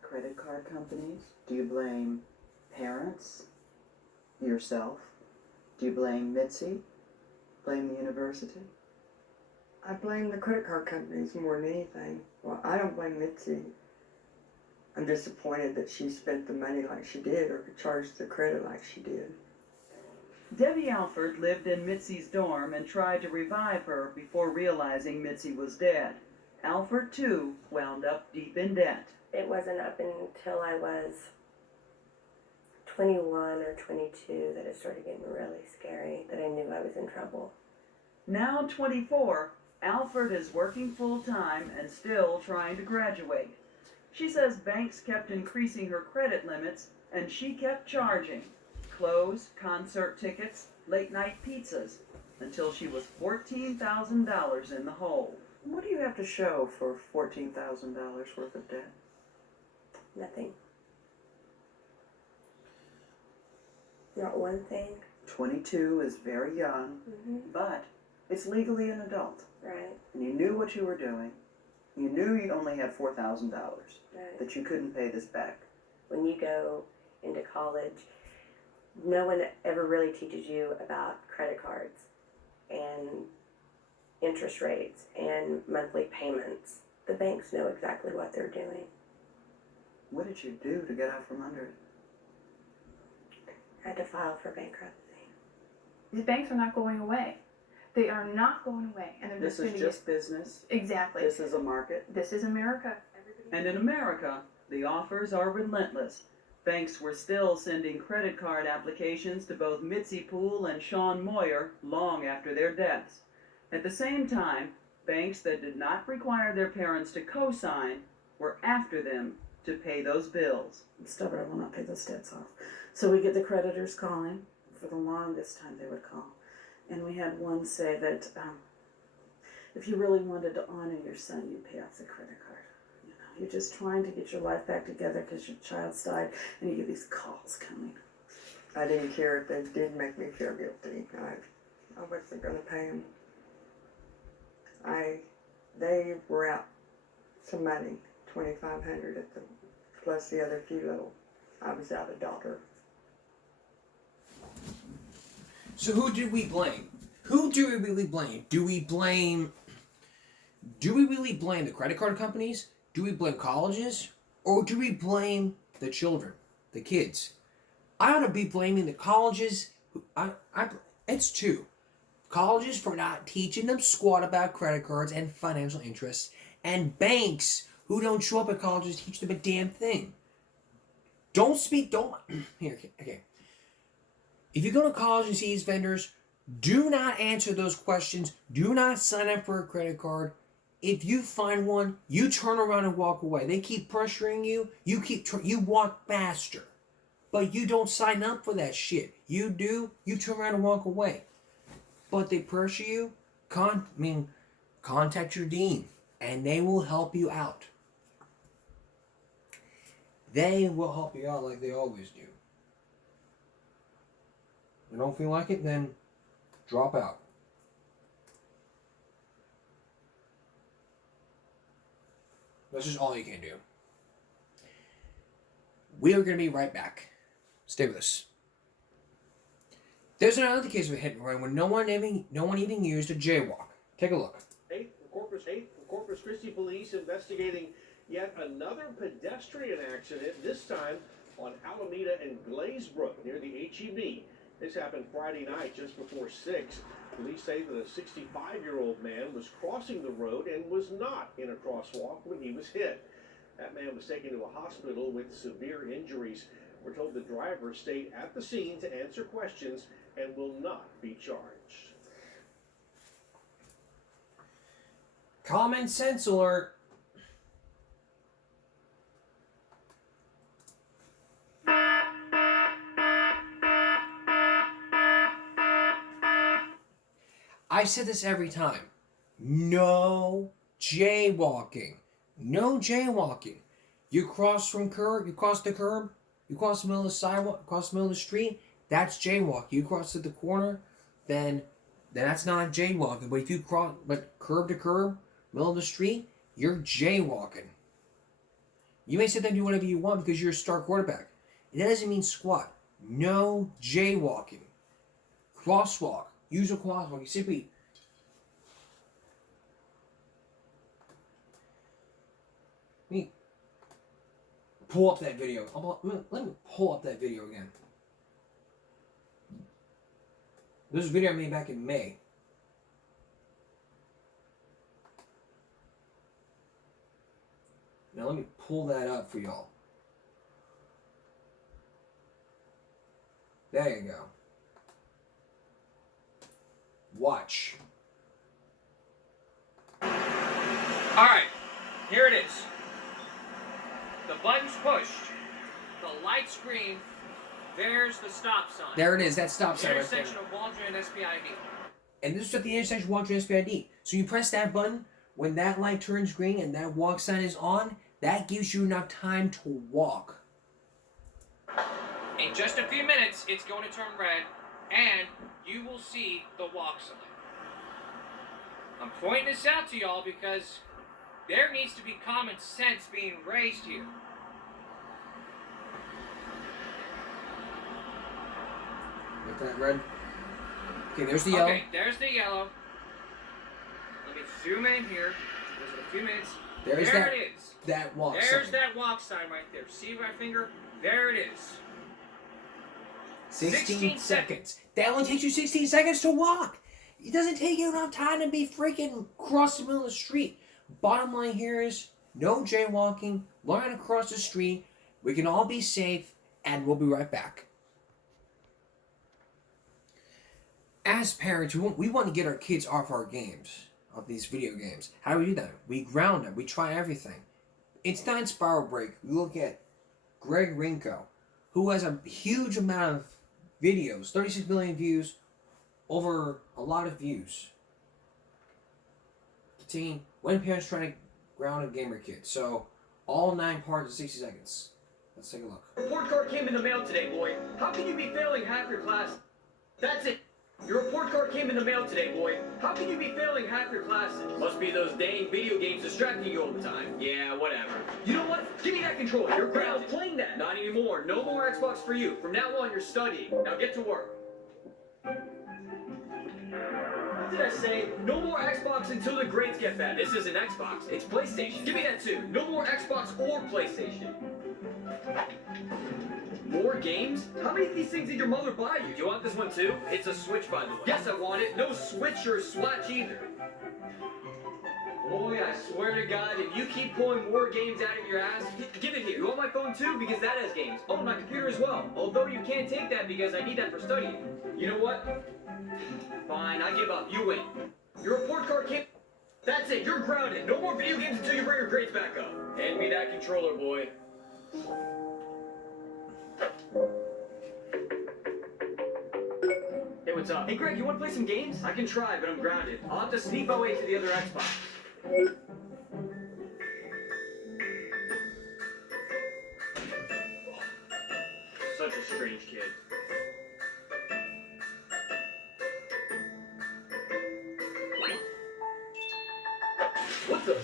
credit card companies? Do you blame parents? Yourself? Do you blame Mitzi? Blame the university? I blame the credit card companies more than anything. Well, I don't blame Mitzi. I'm disappointed that she spent the money like she did or charged the credit like she did. Debbie Alford lived in Mitzi's dorm and tried to revive her before realizing Mitzi was dead. Alford, too, wound up deep in debt. It wasn't up until I was 21 or 22 that it started getting really scary, that I knew I was in trouble. Now 24, Alford is working full-time and still trying to graduate. She says banks kept increasing her credit limits and she kept charging. Clothes, concert tickets, late-night pizzas, until she was $14,000 in the hole. What do you have to show for $14,000 worth of debt? Nothing. Not one thing. 22 is very young, but it's legally an adult. Right. And you knew what you were doing. You knew you only had $4,000, Right. that you couldn't pay this back. When you go into college, no one ever really teaches you about credit cards and interest rates and monthly payments. The banks know exactly what they're doing. What did you do to get out from under it? I had to file for bankruptcy. These banks are not going away. They are not going away. And they're This is just business. Exactly. This is a market. This is America. And in America, the offers are relentless. Banks were still sending credit card applications to both Mitzi Poole and Sean Moyer long after their deaths. At the same time, banks that did not require their parents to co-sign were after them to pay those bills. I'm stubborn, I will not pay those debts off. So we get the creditors calling. For the longest time they would call. And we had one say that if you really wanted to honor your son, you'd pay off the credit card. You're just trying to get your life back together because your child's died, and you get these calls coming. I didn't care if they did make me feel guilty. I wasn't going to pay them. They were out some money, $2,500 at the, plus the other few little. I was out $1. So who did we blame? Who do we really blame? Do we really blame the credit card companies? Do we blame colleges? Or do we blame the children, the kids? I ought to be blaming the colleges. It's two. Colleges for not teaching them squat about credit cards and financial interests, and banks who don't show up at colleges to teach them a damn thing. Here, okay. If you go to college and see these vendors, do not answer those questions. Do not sign up for a credit card. If you find one, you turn around and walk away. They keep pressuring you. You walk faster. But you don't sign up for that shit. You do, you turn around and walk away. But they pressure you, contact your dean, and they will help you out. They will help you out like they always do. If you don't feel like it, then drop out. This is all you can do. We are going to be right back. Stay with us. There's another case of a hit and run where no one even used a jaywalk. Take a look. Corpus Christi police investigating yet another pedestrian accident, this time on Alameda and Glazebrook near the HEB. This happened Friday night just before 6. Police say that a 65-year-old man was crossing the road and was not in a crosswalk when he was hit. That man was taken to a hospital with severe injuries. We're told the driver stayed at the scene to answer questions and will not be charged. Common sense alert. I said this every time. No jaywalking. No jaywalking. You cross from curb, you cross the curb, you cross the middle of the sidewalk, cross the middle of the street, that's jaywalking. You cross at the corner, then that's not jaywalking. But if you cross curb to curb, middle of the street, you're jaywalking. You may sit there and do whatever you want because you're a star quarterback. It doesn't mean squat. No jaywalking. Crosswalk. Use a crosswalk. You simply pull up that video. Let me pull up that video again. This is a video I made back in May. Now let me pull that up for y'all. There you go. Watch. Alright, here it is. The button's pushed. The light's green. There's the stop sign. There it is, that stop sign right there. Intersection of Waldron and SPID. And this is at the intersection of Waldron and SPID. So you press that button, when that light turns green and that walk sign is on, that gives you enough time to walk. In just a few minutes, it's going to turn red, and you will see the walk sign. I'm pointing this out to y'all because there needs to be common sense being raised here. With that red? Okay, there's the yellow. Okay, there's the yellow. Let me zoom in here. There's a few minutes. There it is. That walk sign. There's that walk sign right there. See my finger? There it is. 16 seconds. That only takes you 16 seconds to walk. It doesn't take you enough time to be freaking across the middle of the street. Bottom line here is no jaywalking. Learn to cross the street. We can all be safe, and we'll be right back. As parents, we want to get our kids off our games, off these video games. How do we do that? We ground them. We try everything. It's not Spiral Break. We look at Greg Rinko, who has a huge amount of videos, 36 million views, over a lot of views. Continue. When parents try to ground a gamer kid. So, all 9 parts in 60 seconds. Let's take a look. Report card came in the mail today, boy. How can you be failing half your class? That's it. Your report card came in the mail today, boy. How can you be failing half your classes? Must be those dang video games distracting you all the time. Yeah, whatever. You know what? Give me that controller. You're grounded. Playing that. Not anymore. No more Xbox for you. From now on, you're studying. Now get to work. What did I say? No more Xbox until the grades get bad. This isn't Xbox. It's PlayStation. Give me that too. No more Xbox or PlayStation. More games? How many of these things did your mother buy you? Do you want this one too? It's a Switch, by the way. Yes, I want it. No Switch or Swatch either. Boy, I swear to God, if you keep pulling more games out of your ass, give it here. You want my phone too? Because that has games. Oh, my computer as well. Although you can't take that because I need that for studying. You know what? Fine, I give up. You win. Your report card can't... That's it. You're grounded. No more video games until you bring your grades back up. Hand me that controller, boy. what's up? Hey, Greg, you want to play some games? I can try, but I'm grounded. I'll have to sneak my way to the other Xbox. Such a strange kid. What the?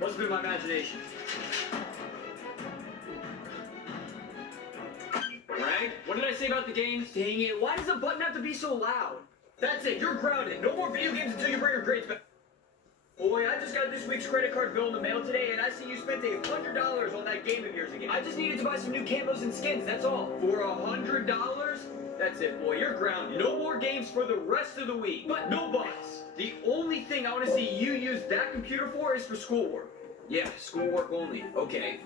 Must have been my imagination. Right? What did I say about the games? Dang it, why does the button have to be so loud? That's it, you're grounded. No more video games until you bring your grades back. Boy, I just got this week's credit card bill in the mail today, and I see you spent $100 on that game of yours again. I just needed to buy some new camos and skins, that's all. For $100? That's it, boy, you're grounded. No more games for the rest of the week. But no buts. The only thing I want to see you use that computer for is for schoolwork. Yeah, schoolwork only. Okay.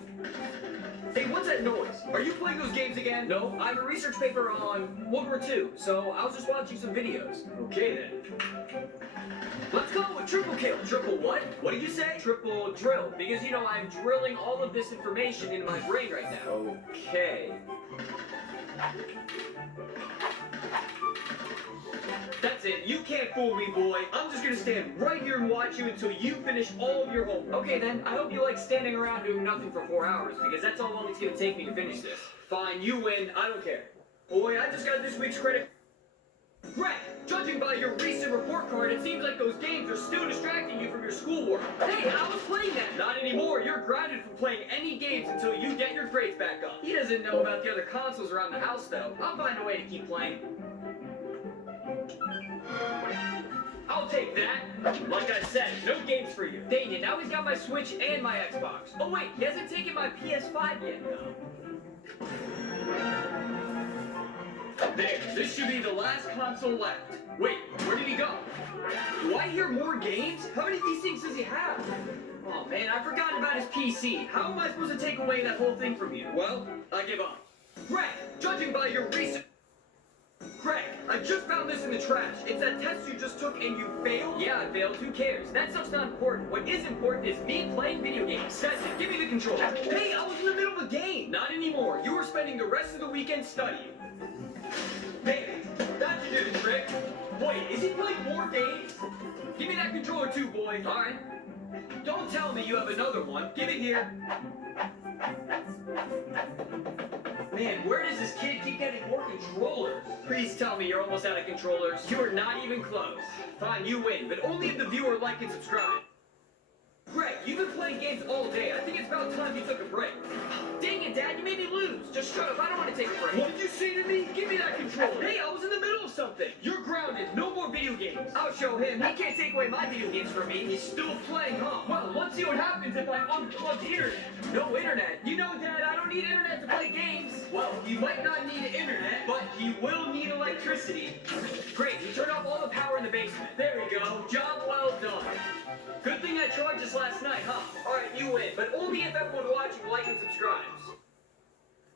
Hey, what's that noise? Are you playing those games again? No, I have a research paper on World War II, so I was just watching some videos. Okay, then. Let's go with triple kill. Triple what? What did you say? Triple drill. Because, you know, I'm drilling all of this information into my brain right now. Okay. That's it. You can't fool me, boy. I'm just gonna stand right here and watch you until you finish all of your homework. Okay, then. I hope you like standing around doing nothing for 4 hours, because that's how long it's gonna take me to finish this. Fine, you win. I don't care. Boy, I just got this week's credit. Greg, judging by your recent report card, it seems like those games are still distracting you from your schoolwork. Hey, I was playing that! Not anymore. You're grounded from playing any games until you get your grades back up. He doesn't know about the other consoles around the house, though. I'll find a way to keep playing. I'll take that. Like I said, no games for you. Dang it, now he's got my Switch and my Xbox. Oh wait, he hasn't taken my PS5 yet, though. There, this should be the last console left. Wait, where did he go? Do I hear more games? How many of these things does he have? Oh man, I forgot about his PC. How am I supposed to take away that whole thing from you? Well, I give up. Greg, judging by your recent... Greg, I just found this in the trash. It's that test you just took and you failed? Yeah, I failed. Who cares? That stuff's not important. What is important is me playing video games. That's it. Give me the controller. Hey, I was in the middle of a game. Not anymore. You were spending the rest of the weekend studying. There, that should do the trick. Wait, is he playing more games? Give me that controller too, boy. Alright. Don't tell me you have another one. Give it here. Man, where does this kid keep getting more controllers? Please tell me you're almost out of controllers. You are not even close. Fine, you win, but only if the viewer like and subscribe. Greg, you've been playing games all day. I think it's about time you took a break. Dang it, Dad, you made me lose. Just shut up, I don't want to take a break. What did you say to me? Give me that controller. Hey, I was in the middle of something. You're grounded. No more video games. I'll show him. He can't take away my video games from me. He's still playing, huh? Well, let's see what happens if I unplug the internet. No internet? You know, Dad, I don't need internet to play games. Well, he might not need internet, but he will need electricity. Great, you turned off all the power in the basement. There we go. Job well done. Good thing I tried just last night, huh? Alright, you win, but only if everyone watching like and subscribes.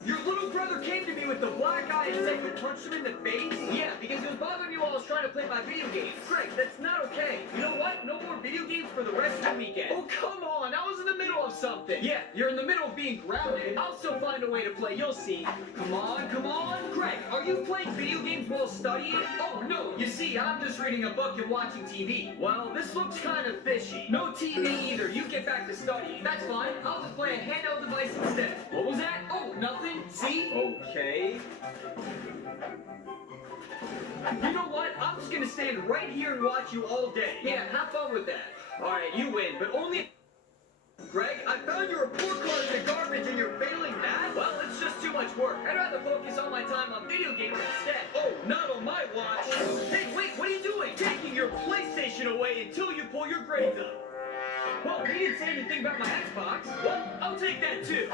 Your little brother came to me with the black eye and said you punched him in the face? Yeah, because he was bothering me while I was trying to play my video games. Greg, that's not okay. You know what? No more video games for the rest of the weekend. Oh, come on! I was in the middle of something! Yeah, you're in the middle of being grounded. I'll still find a way to play, you'll see. Come on, come on! Greg, are you playing video games while studying? Oh, no, you see, I'm just reading a book and watching TV. Well, this looks kind of fishy. No TV either, you get back to studying. That's fine, I'll just play a handheld device instead. What was that? Oh, nothing? See? Okay. You know what? I'm just gonna stand right here and watch you all day. Yeah, have fun with that. Alright, you win, but only... Greg, I found your report card in the garbage and you're failing math? Well, it's just too much work. I'd rather focus all my time on video games instead. Oh, not on my watch. Hey, wait, what are you doing? Taking your PlayStation away until you pull your grades up. Well, he didn't say anything about my Xbox. Well, I'll take that too.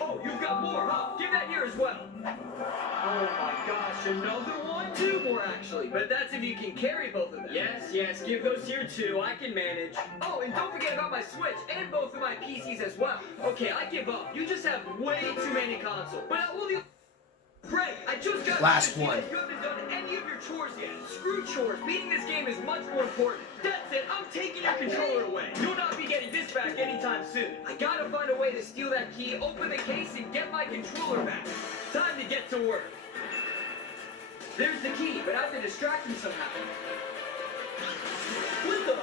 Oh, you've got more, huh? Give that here as well. Oh my gosh, another one? 2 more actually, but that's if you can carry both of them. Yes, give those here too. I can manage. Oh, and don't forget about my Switch and both of my PCs as well. Okay, I give up. You just have way too many consoles. But I will... Greg, I just got last one. You haven't done any of your chores yet. Screw chores. Beating this game is much more important. That's it. I'm taking your controller away. You'll not be getting this back anytime soon. I gotta find a way to steal that key, open the case, and get my controller back. Time to get to work. There's the key, but I've been distracted somehow. What the?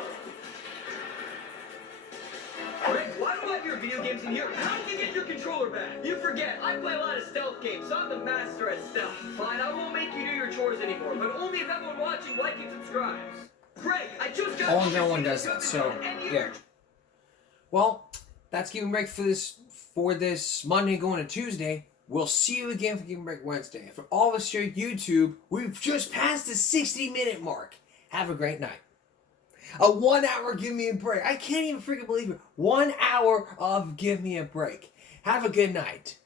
Greg, why do I have your video games in here? How did you get your controller back? You forget, I play a lot of stealth games, so I'm the master at stealth. Fine, I won't make you do your chores anymore, but only if everyone watching likes and subscribes. Greg, I just got Only no one does that, so yeah. Well, that's Give Me a Break for this Monday going to Tuesday. We'll see you again for Give Me a Break Wednesday. For all of us here at YouTube, we've just passed the 60-minute mark. Have a great night. A 1 hour Give Me a Break. I can't even freaking believe it. 1 hour of Give Me a Break. Have a good night.